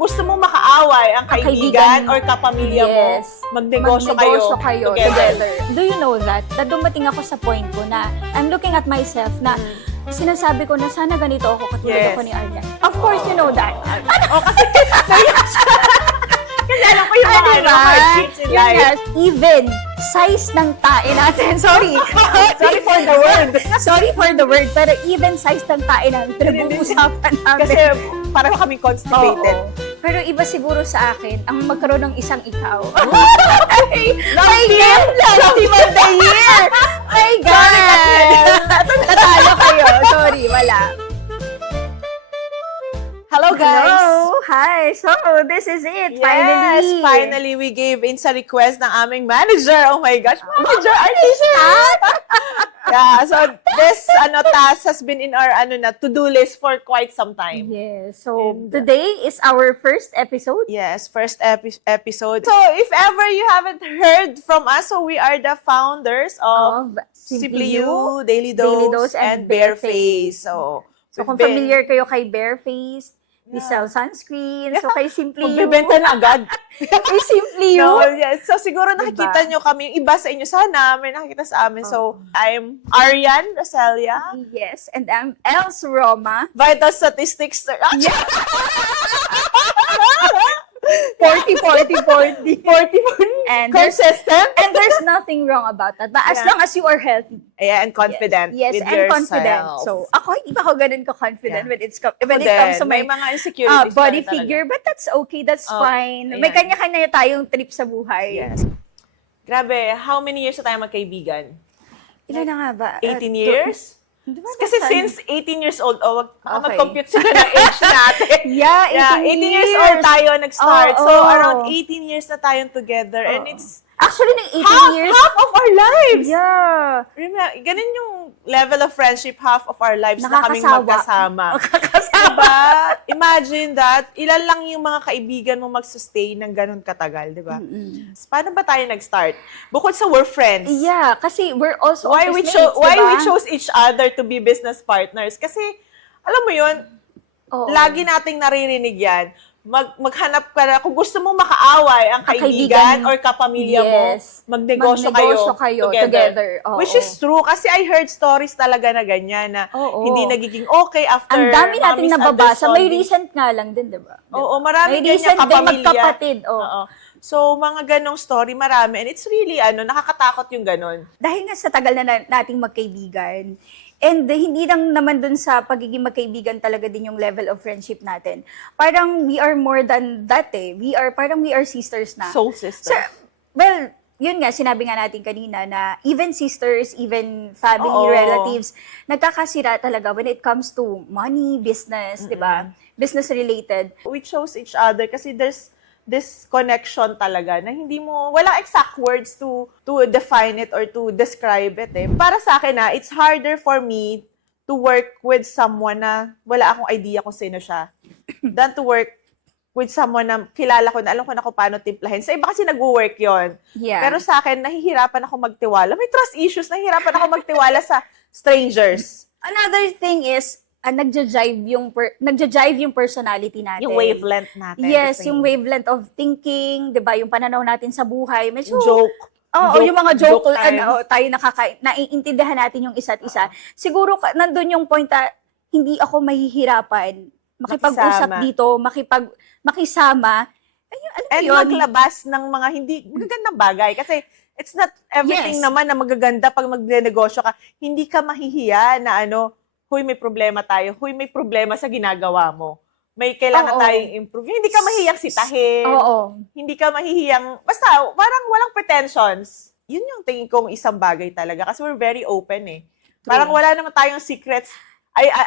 gusto mong makaaway ang kaibigan or kapamilya yes, mo, magnegosyo kayo together. Do you know that? Na dumating ako sa point ko na I'm looking at myself na sinasabi ko na sana ganito ako katulad ako ni Aryan. Of course, you know that. Kasi kasi alam ko yung mga hardships in life. Even size ng tae natin. Sorry. Sorry for the word. Sorry for the word. Pero even size ng tae natin. Pinag-uusapan namin. Kasi pareho kaming constipated. Pero iba siguro sa akin, ang magkaroon ng isang ikaw. My God! Love team of the year! My God! Natalo kayo. Sorry, wala. Hello, guys! Hello! Hi! So, this is it. Yes, finally we gave in sa request ng aming manager. Oh my gosh, manager, artista! Yeah, so this task has been in our to-do list for quite some time. Yes. So, today is our first episode. Yes, first episode. So, if ever you haven't heard from us, so we are the founders of Simply You, Daily Dose, and Bareface. So kung familiar kayo kay Bareface, we sell sunscreen. So, kay Simply You. Magbibenta na agad. Kay Simply You. No, yes. So, siguro nakikita nyo kami, yung iba sa inyo, sana may nakikita sa amin. So, I'm Aryan Roselia. Yes, and I'm Els Roma. Vital Statistics. 40. And Consistent. And there's nothing wrong about that. But as long as you are healthy. Yeah, and confident Yes, with and yourself. confident. So, ako, hindi pa ako ganun ka-confident when it comes to may my mga insecurities body pa rin figure. But that's okay. That's fine. ayan. May kanya-kanya tayong trip sa buhay. Yes. Grabe, how many years na tayo magkaibigan? Ilan na nga ba? 18 years? Kasi since 18 years old, Okay. mag-compute sila ng age natin. Yeah, 18 years old tayo nag-start. Oo. So, around 18 years na tayong together. And it's Actually, ng 18 years. half of our lives. Yeah. Remember, ganun yung level of friendship, half of our lives na kaming Nakakasawa. magkasama. Diba? Imagine that, ilan lang yung mga kaibigan mo mag-sustain ng ganun katagal, di ba? Paano ba tayo nag-start? Bukod sa we're friends. Yeah, kasi we're also Why we chose each other to be business partners? Kasi, alam mo yun, lagi nating naririnig yan. Maghanap ka na, kung gusto mong makaaway ang kaibigan or kapamilya mo, magnegosyo kayo together. Oo. Which is true, kasi I heard stories talaga na ganyan, na hindi nagiging okay after ang dami nating nababasa. May misunderstanding. recent nga lang din, di ba? Oo, marami May ganyan recent din kapamilya. magkapatid. Oo. So, mga ganong story, marami. And it's really, nakakatakot yung ganon. Dahil nga sa tagal na nating magkaibigan, and hindi lang naman dun sa pagiging magkaibigan talaga din yung level of friendship natin. Parang we are more than that eh. We are sisters na. Soul sisters. Well, yun nga, sinabi nga natin kanina na even sisters, even family, relatives, nagkakasira talaga when it comes to money, business, di ba? Business related. We chose each other kasi there's this connection talaga na walang exact words to define it or to describe it eh. Para sa akin it's harder for me to work with someone na wala akong idea kung sino siya than to work with someone na kilala ko na, alam ko na kung paano timplahin. Sa iba kasi nag-work yon. Yeah. Pero sa akin, nahihirapan ako magtiwala. May trust issues, nahihirapan ako magtiwala sa strangers. Another thing is, nagja-jive yung personality natin. Yung wavelength natin. Yes, yung wavelength of thinking, 'di ba? Yung pananaw natin sa buhay, medyo joke. Yung mga joke times. tayo naiintindihan natin yung isa't isa. Siguro nandun yung point na hindi ako mahihirapan makipag-usap dito, makisama. And maglabas ng mga hindi magagandang bagay kasi it's not everything naman na magaganda pag magnenegosyo ka. Hindi ka mahihiya na huy, may problema tayo. Huy, may problema sa ginagawa mo. May kailangan tayong improve. Hindi ka mahihiyang sitahin. Hindi ka mahihiyang, basta, parang walang pretensions. Yun yung tingin kong isang bagay talaga. Kasi we're very open eh. True. Parang wala naman tayong secrets.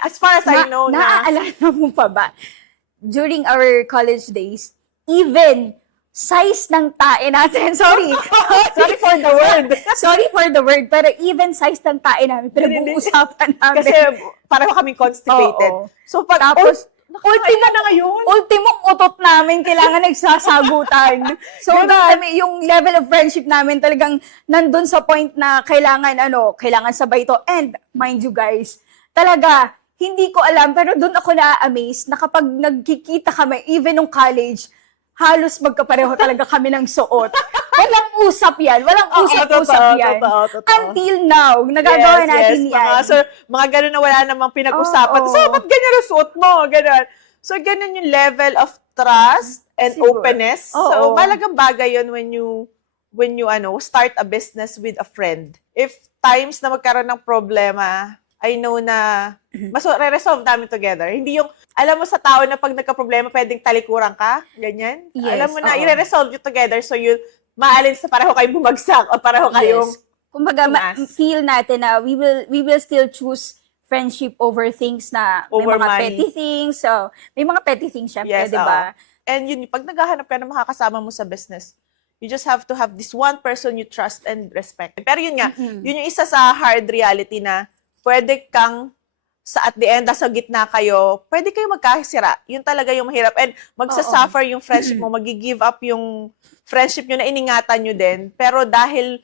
As far as I know naaalala mo pa ba? During our college days, even size ng tae natin. Sorry for the word. Sorry for the word. Pero even size ng tae namin, pinag-uusapan namin. Kasi pareho kaming constipated. So, tapos, ultimo na ngayon. Ultimong utot namin, kailangan nagsasagutan. So, yung level of friendship namin talagang nandun sa point na kailangan sabay to. And, mind you guys, talaga, hindi ko alam, pero doon ako na-amaze na kapag nagkikita kami, even nung college, halos magkapareho talaga kami ng suot. Walang usap yan. Walang usap-usap yan. Totoo. Until now, nagagawa natin yan. Mga ganun na wala namang pinag-usapan. So, ba't ganyan ang suot mo? Ganun. So, ganun yung level of trust and Siguro. openness. So, malagang bagay yun when you start a business with a friend. If times na magkaroon ng problema, I know na re-resolve namin together. Hindi yung, alam mo sa tao na pag nagka-problema, pwedeng talikuran ka, ganyan. Yes, Alam mo na, i-resolve you together so you maalin sa pareho kayong bumagsak o pareho kayong Kumbaga, tumaas. feel natin na we will still choose friendship over things na may Over mga money. petty things. So, may mga petty things syempre, Yes, di ba? And yun, pag naghahanap ka ng makakasama mo sa business, you just have to have this one person you trust and respect. Pero yun nga, yun yung isa sa hard reality na pwede kang at the end, sa gitna kayo, pwede kayo magkasira. Yun talaga yung mahirap. And magsasuffer yung friendship mo, mag-give up yung friendship nyo na iningatan nyo din. Pero dahil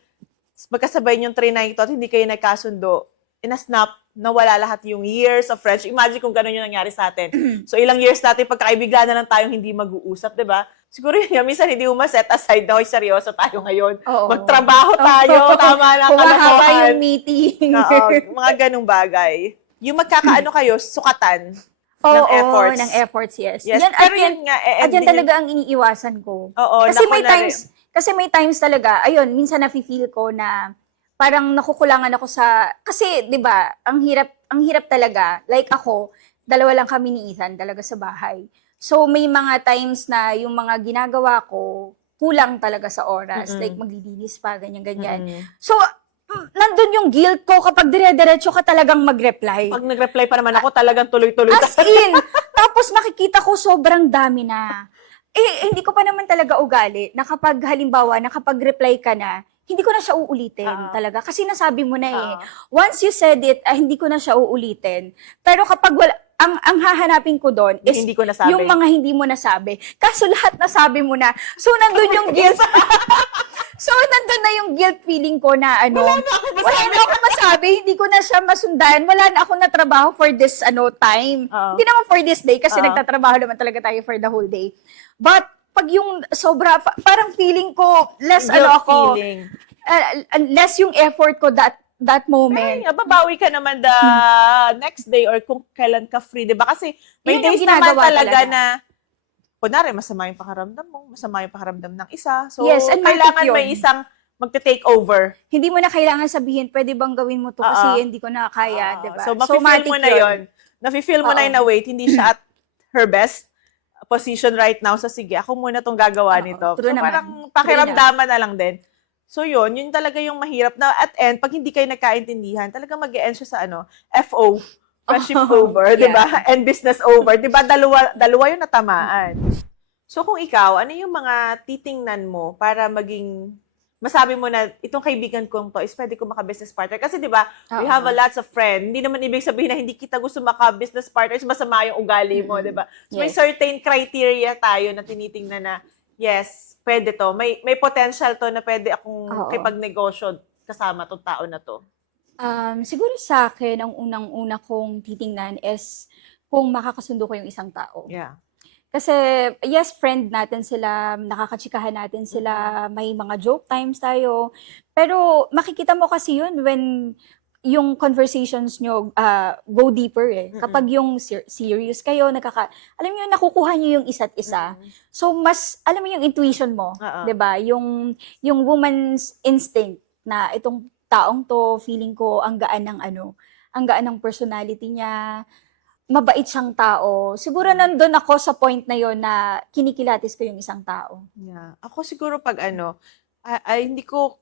magkasabay yung trinay ito at hindi kayo nagkasundo, in a snap, nawala lahat yung years of friendship. Imagine kung gano'n yung nangyari sa atin. So, ilang years natin, pagkakaibigla na lang tayong hindi mag-uusap, di ba? Siguro yun nga, minsan hindi mo ma-set aside na, seryoso tayo ngayon. Oo. Magtrabaho tayo, tama na Humahaba kalokohan. yung meeting. Oo, mga ganung bagay. Yung magkakaano kayo, sukatan ng efforts. Ng efforts, yes. Yes, Yan, pero yun nga, at yan talaga ang iniiwasan ko. Oo, kasi naku may na times talaga, ayun, minsan nafe-feel ko na parang nakukulangan ako sa, kasi 'di ba, ang hirap talaga. Like ako, dalawa lang kami ni Ethan talaga sa bahay. So may mga times na yung mga ginagawa ko kulang talaga sa oras, like maglilinis pa ganyan. So nandun yung guilt ko kapag dire-diretso ka talagang mag-reply. Pag nag-reply pa naman ako, talagang tuloy-tuloy. As in, tapos makikita ko sobrang dami na. Hindi ko pa naman talaga ugali na kapag halimbawa, na kapag reply ka na, hindi ko na siya uulitin talaga. Kasi nasabi mo na eh. Once you said it, hindi ko na siya uulitin. Pero kapag ang hahanapin ko doon is hindi ko nasabi. Yung mga hindi mo nasabi. Kaso lahat nasabi mo na. So, nandun yung guilt. So, nandun na yung guilt feeling ko na wala na ako masabi. Hindi ko na siya masundan. Wala na ako na trabaho for this time. Hindi naman for this day kasi nagtatrabaho naman talaga tayo for the whole day. But, pag yung sobra, parang feeling ko, less feeling. Less yung effort ko that moment. Ay, babawi ka naman the next day or kung kailan ka free, di ba? Kasi may Yun yung days naman ginagawa talaga talaga. na, kunwari, masama yung pakaramdam mo, masama yung pakaramdam ng isa. So, Yes, and kailangan matik yun. may isang magte-take over. Hindi mo na kailangan sabihin, pwede bang gawin mo to kasi hindi ko na kaya, di ba? So, mafe-feel mo na yun. Nafe-feel mo na yun na wait, hindi siya at her best position right now. So, sige, ako muna tong gagawa nito. True So, naman. parang pakiramdaman na lang din. So, yun talaga yung mahirap na at end, pag hindi kayo nagkaintindihan, talaga mag-e-end siya sa FO, friendship over, di ba? And business over, di ba? Dalawa yung natamaan. So, kung ikaw, ano yung mga titingnan mo para maging masabi mo na itong kaibigan kong to is pwede ko maka-business partner. Kasi di ba, we have a lots of friends. Hindi naman ibig sabihin na hindi kita gusto maka-business partner is masama yung ugali mo, di ba? So, may certain criteria tayo na tinitingnan na, yes, pwede to. May potential to na pwede akong kipag-negosyo kasama tong tao na to. Siguro sa akin, ang unang-una kong titingnan is kung makakasundo ko yung isang tao. Yeah. Kasi, yes, friend natin sila, nakakachikahan natin sila, may mga joke times tayo. Pero, makikita mo kasi yun when yung conversations nyo go deeper eh. Kapag yung serious kayo, alam mo yun, nakukuha nyo yung isa't isa. So, mas, alam mo yung intuition mo, 'di ba? Yung woman's instinct na itong taong to, feeling ko, ang gaan ng personality niya, mabait siyang tao. Siguro nandun ako sa point na yon na kinikilatis ko yung isang tao. Yeah. Ako siguro pag ay hindi ko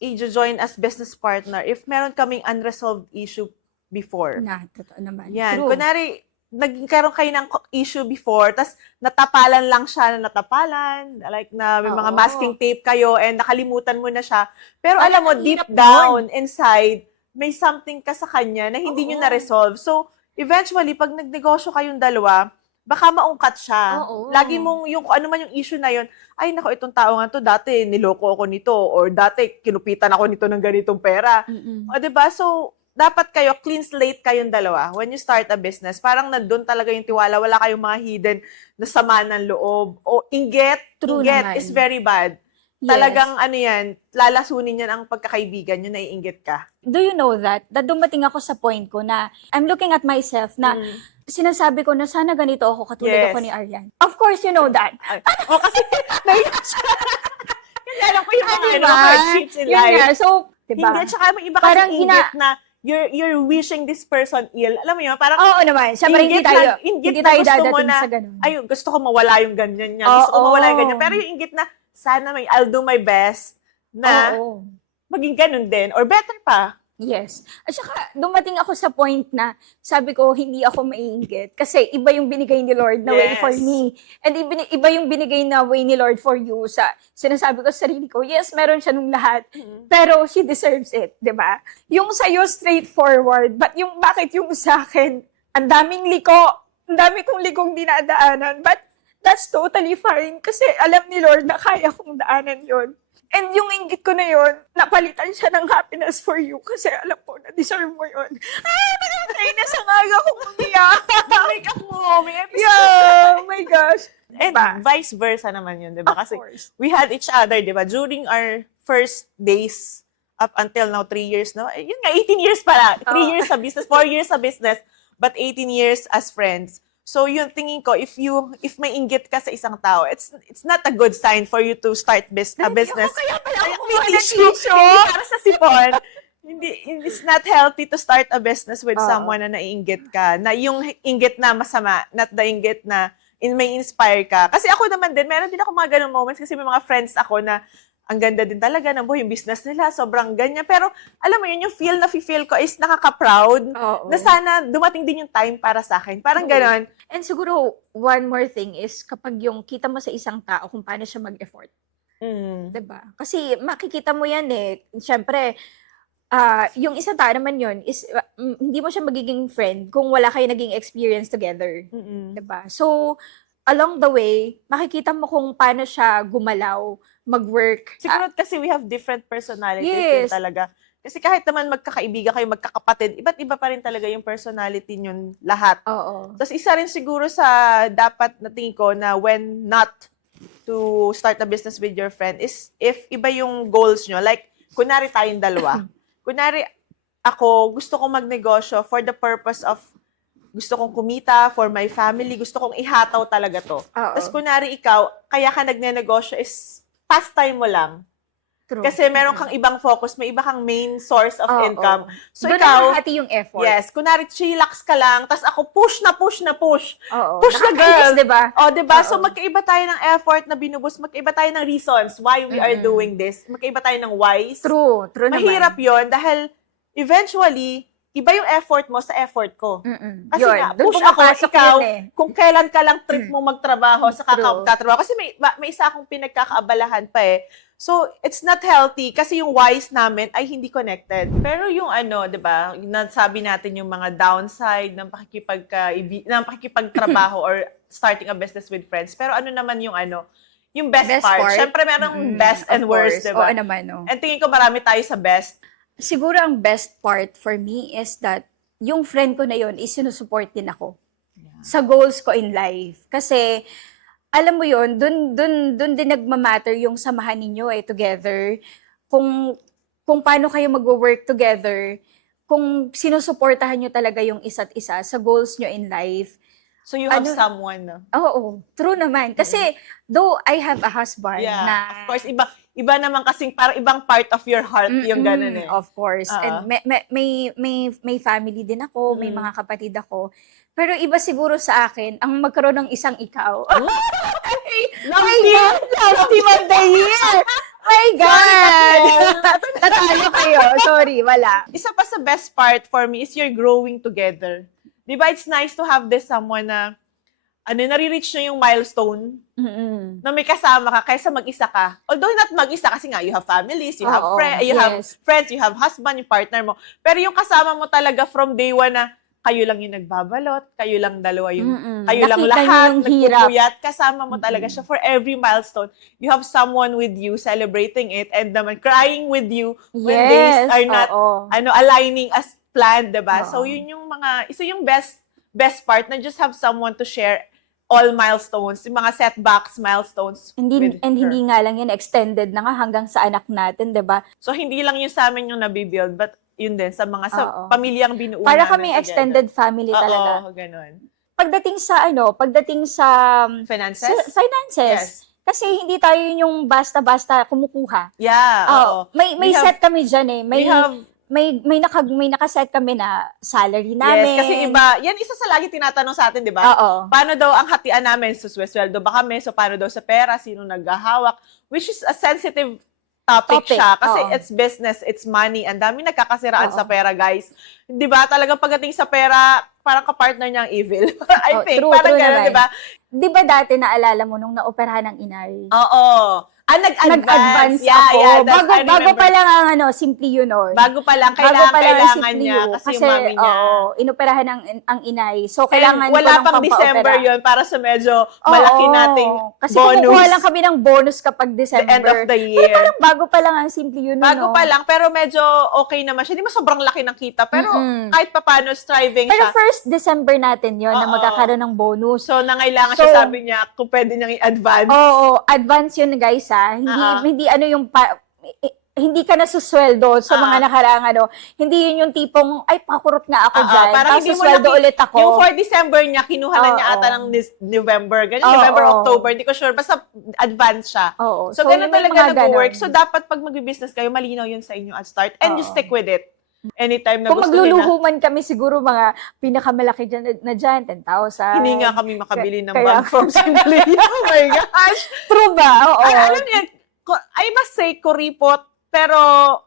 i-join as business partner if meron kaming unresolved issue before. Totoo naman. Yan. True. Kunwari, nagkaroon kayo ng issue before, tas natapalan lang siya na natapalan, like na may mga masking tape kayo and nakalimutan mo na siya. Pero alam mo, deep down, inside, may something ka sa kanya na hindi nyo na-resolve. So, eventually, pag nagnegosyo kayong dalawa, baka maungkat siya. Lagi mong, yung ano man yung issue na yun, ay nako, itong tao nga to, dati niloko ako nito, or dati kinupitan ako nito ng ganitong pera. O diba? So, dapat kayo, clean slate kayong dalawa when you start a business. Parang nandun talaga yung tiwala. Wala kayong mga hidden na sama ng loob. O inggit. True Inggit naman. is very bad. Yes. Talagang ano yan, lalasunin yan ang pagkakaibigan, yung naiinggit ka. Do you know that dumating ako sa point ko na I'm looking at myself na sinasabi ko na sana ganito ako katulad Yes. ako ni Arian. Of course, you know that. O kasi, naiyak siya. Kasi alam ko yung mga Diba? hardships in Yun life. nga. So, diba? Hindi, tsaka may iba Parang kasi inggit na you're wishing this person ill. Alam mo yun, parang Oo naman. Siyempre, hindi inggit tayo na gusto mo dadating na, sa ganun. ay, gusto ko mawala yung ganyan niya. Gusto ko Oo. mawala yung ganyan. Pero yung inggit na, sana I'll do my best na Oo. maging ganun din. Or better pa. Yes. At saka, dumating ako sa point na sabi ko, hindi ako maiinggit. Kasi iba yung binigay ni Lord na way Yes. for me. And iba yung binigay na way ni Lord for you. Sa sinasabi ko sa sarili ko, yes, meron siya nung lahat. Pero she deserves it, di ba? Yung sa'yo, straightforward. But yung bakit yung sa akin, ang daming liko. Ang dami kong likong dinadaanan. But that's totally fine. Kasi alam ni Lord na kaya kong daanan yon. And yung inggit ko na yon, napalitan siya ng happiness for you kasi alam ko na deserve mo yon. Ay, nasa ngaga kong umiyak. Make up mo. May episode. Yeah, oh my gosh. And Diba? vice versa naman yun, di ba? Of Kasi course. we had each other, di ba? During our first days up until now, 3 years na. Yun nga, 18 years pala. 3 Oo. years sa business, 4 years sa business, but 18 years as friends. So yun, tingin ko, if may inggit ka sa isang tao, it's not a good sign for you to start a business. Kaya pala ako May kumuha ng tissue. tissue. Hindi para sa sipon. It's not healthy to start a business with Oo. someone na naiinggit ka. Na yung inggit na masama, not the inggit na may inspire ka. Kasi ako naman din, meron din ako mga ganung moments kasi may mga friends ako na ang ganda din talaga ng buhay, yung business nila, sobrang ganyan. Pero alam mo yun, yung feel ko is nakaka-proud Oo. na sana dumating din yung time para sa akin. Parang ganon. And siguro, one more thing is kapag yung kita mo sa isang tao kung paano siya mag-effort. Diba? Kasi makikita mo yan eh. Siyempre, yung isang tao naman yun is hindi mo siya magiging friend kung wala kayo naging experience together. Diba? So, along the way, makikita mo kung paano siya gumalaw, mag-work. Siguro kasi we have different personalities Yes. din talaga. Kasi kahit naman magkakaibigan kayo, magkakapatid, iba't iba pa rin talaga yung personality nyo lahat. Oo. Tapos isa rin siguro sa dapat na tingin ko na when not to start a business with your friend is if iba yung goals nyo. Like, kunwari tayong dalawa. Kunwari, ako, gusto kong magnegosyo for the purpose of gusto kong kumita for my family, gusto kong ihataw talaga to. Oo. Tapos kunwari ikaw, kaya ka nagnenegosyo is pastime mo lang. True. Kasi meron kang ibang focus, may iba kang main source of Oo. income. So Doon ikaw, nahahati yung effort. yes, kunwari chillax ka lang, tapos ako push na push. Oo. Push the girl. Nakakainis, diba? O, diba? Oo. So magkaiba tayo ng effort na binubus, magkaiba tayo ng reasons why we are doing this. Magkaiba tayo ng whys. True naman. Mahirap yon dahil eventually, iba yung effort mo sa effort ko. Kasi Yun, nga, doon push ako, pumapasok ikaw, yun eh. kung kailan ka lang trip mo magtrabaho sa True. kakatrabaho. Kasi may isa akong pinagkakaabalahan pa eh. So, it's not healthy kasi yung whys namin ay hindi connected. Pero yung ano, di ba, nasabi natin yung mga downside ng pakikipagtrabaho or starting a business with friends. Pero ano naman yung ano, yung best part. Siyempre, merong best and worst, di ba? Oo naman, no. And tingin ko marami tayo sa best. Siguro ang best part for me is that yung friend ko na yun is sinusupport din ako sa goals ko in life. Kasi, alam mo yun, dun din nagmamatter yung samahan ninyo together. Kung paano kayo mag-work together, kung sinusuportahan nyo talaga yung isa't isa sa goals nyo in life. So, you have someone, no? Oo, true naman. Kasi, though I have a husband Yeah, na... of course, iba naman kasing parang ibang part of your heart yung ganun eh. Of course. And may family din ako, may mga kapatid ako. Pero iba siguro sa akin, ang magkaroon ng isang ikaw. Love team of the year! My God! Natalo kayo. Sorry, wala. Isa pa sa best part for me is you're growing together. Di ba, it's nice to have this someone na nare-reach nyo yung milestone na may kasama ka kaysa mag-isa ka. Although not mag-isa kasi nga, you have families, you have friends, you have husband, yung partner mo. Pero yung kasama mo talaga from day one na kayo lang yung nagbabalot, kayo lang dalawa yung, kayo lang Nakita lahat, niyo yung hirap. nagpupuyat, kasama mo talaga siya for every milestone. You have someone with you celebrating it and naman crying with you when days are not aligning as planned, diba? So, Oo. yun yung isa yung best part na just have someone to share all milestones, yung mga setbacks, milestones with her. Hindi nga lang yun, extended na nga hanggang sa anak natin, 'di ba? So, hindi lang yung sa amin yung nabibuild, but yun din, sa Oo. pamilyang binuo Para namin kaming extended family talaga. Oo, ganun. Pagdating sa Finances? finances. Kasi hindi tayo yung basta-basta kumukuha. Yeah, oo. May We have- set kami diyan eh. we have- May nakaset kami na salary namin. Yes, kasi yan isa sa lagi tinatanong sa atin, di ba? Oo. Paano daw ang hatian namin? So, sweldo ba kami? So, paano daw sa pera? Sino naghahawak? Which is a sensitive topic siya. Kasi oo. it's business, it's money. Ang dami nagkakasiraan Oo. sa pera, guys. Di ba? Talagang pagdating sa pera, parang kapartner niya ang evil. I think, parang gano'n, naman. di ba? Di ba dati naalala mo nung naoperahan ng inay? Oo. Nag-advance. ako. That's- I Bago remember. pa lang ang Simply You, no? Bago pa lang, Bago pa lang ang kailangan Simply niya. You. Kasi yung mami niya. inoperahan ang inay. So, And kailangan ko wala ng pang December pampaopera. yon para sa medyo malaki Oo. nating Kasi bonus. kumukuha lang kami ng bonus kapag The December. end of the Pero year. parang bago pa lang ang Simply You, no? Bago pa lang, pero medyo okay naman siya. Hindi mo sobrang laki ng kita, pero kahit papano, striving Pero siya. first December natin yon na Oo. magkakaroon ng bonus. So, nangailangan So, siya, sabi niya, kung pwede niyang i-advance. Oo, advance yun guys ha. Hindi ano yung hindi ka nasusweldo sa mga nakaraang Hindi yun yung tipong, ay, pakurot nga ako dyan. Parang hindi mo Pasusweldo ulit ako. Yung for December niya, kinuha na niya Oo. ata ng November. Ganyan, Oo. November, October. Hindi ko sure. Basta advance siya. Oo. So, ganun yun yung talaga mga nag-work. ganon. So, dapat pag mag-business kayo, malinaw yun sa inyo at start. And you Oo. stick with it. Anytime na Kung gusto nila. magluluhuman kami, siguro mga pinakamalaki dyan, 10,000. Hindi nga kami makabili ng Kaya- bag from Simply. Oh my gosh. True ba? Oo. Alam niyo, I must say, kuripot, pero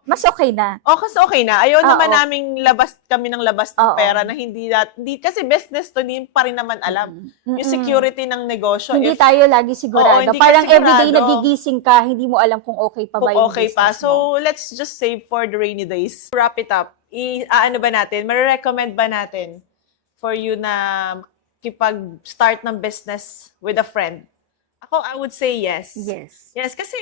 Mas okay na. kasi okay na. Ayaw Oo. naman naming labas kami ng labas ng Oo. pera na hindi kasi business to, hindi pa rin naman alam. Yung security ng negosyo. Hindi if tayo lagi sigurado. Oo, hindi ka Parang sigurado. everyday nagigising ka, hindi mo alam kung okay pa ba kung yung okay pa. business mo. So, let's just save for the rainy days. Wrap it up. Ano ba natin? Marirecommend ba natin for you na kipag-start ng business with a friend? Ako, I would say yes. Yes. Yes, kasi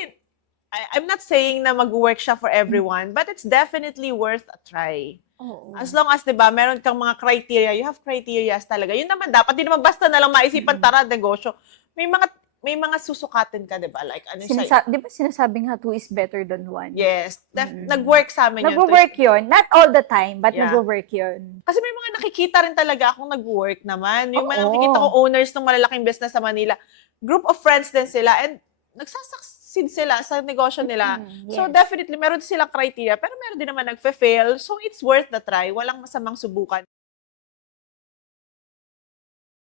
I'm not saying na mag-work siya for everyone, but it's definitely worth a try. Oo. As long as, di ba, meron kang mga criteria, you have criteria talaga. Yun naman dapat, di naman basta na lang maisipan, tara, negosyo. May mga susukatin ka, di ba? Like, ano siya? Di ba sinasabi nga 2 is better than 1? Yes. Nag-work sa amin yun. Nag-work yun. Not all the time, but Yeah. nag-work yun. Kasi may mga nakikita rin talaga akong nag-work naman. Yung mga Oo. nakikita ko owners ng malalaking business sa Manila, group of friends din sila, and nagsasucceed sila sa negosyo nila. So, Yes. definitely, meron silang criteria, pero meron din naman nagfe-fail. So, it's worth the try. Walang masamang subukan.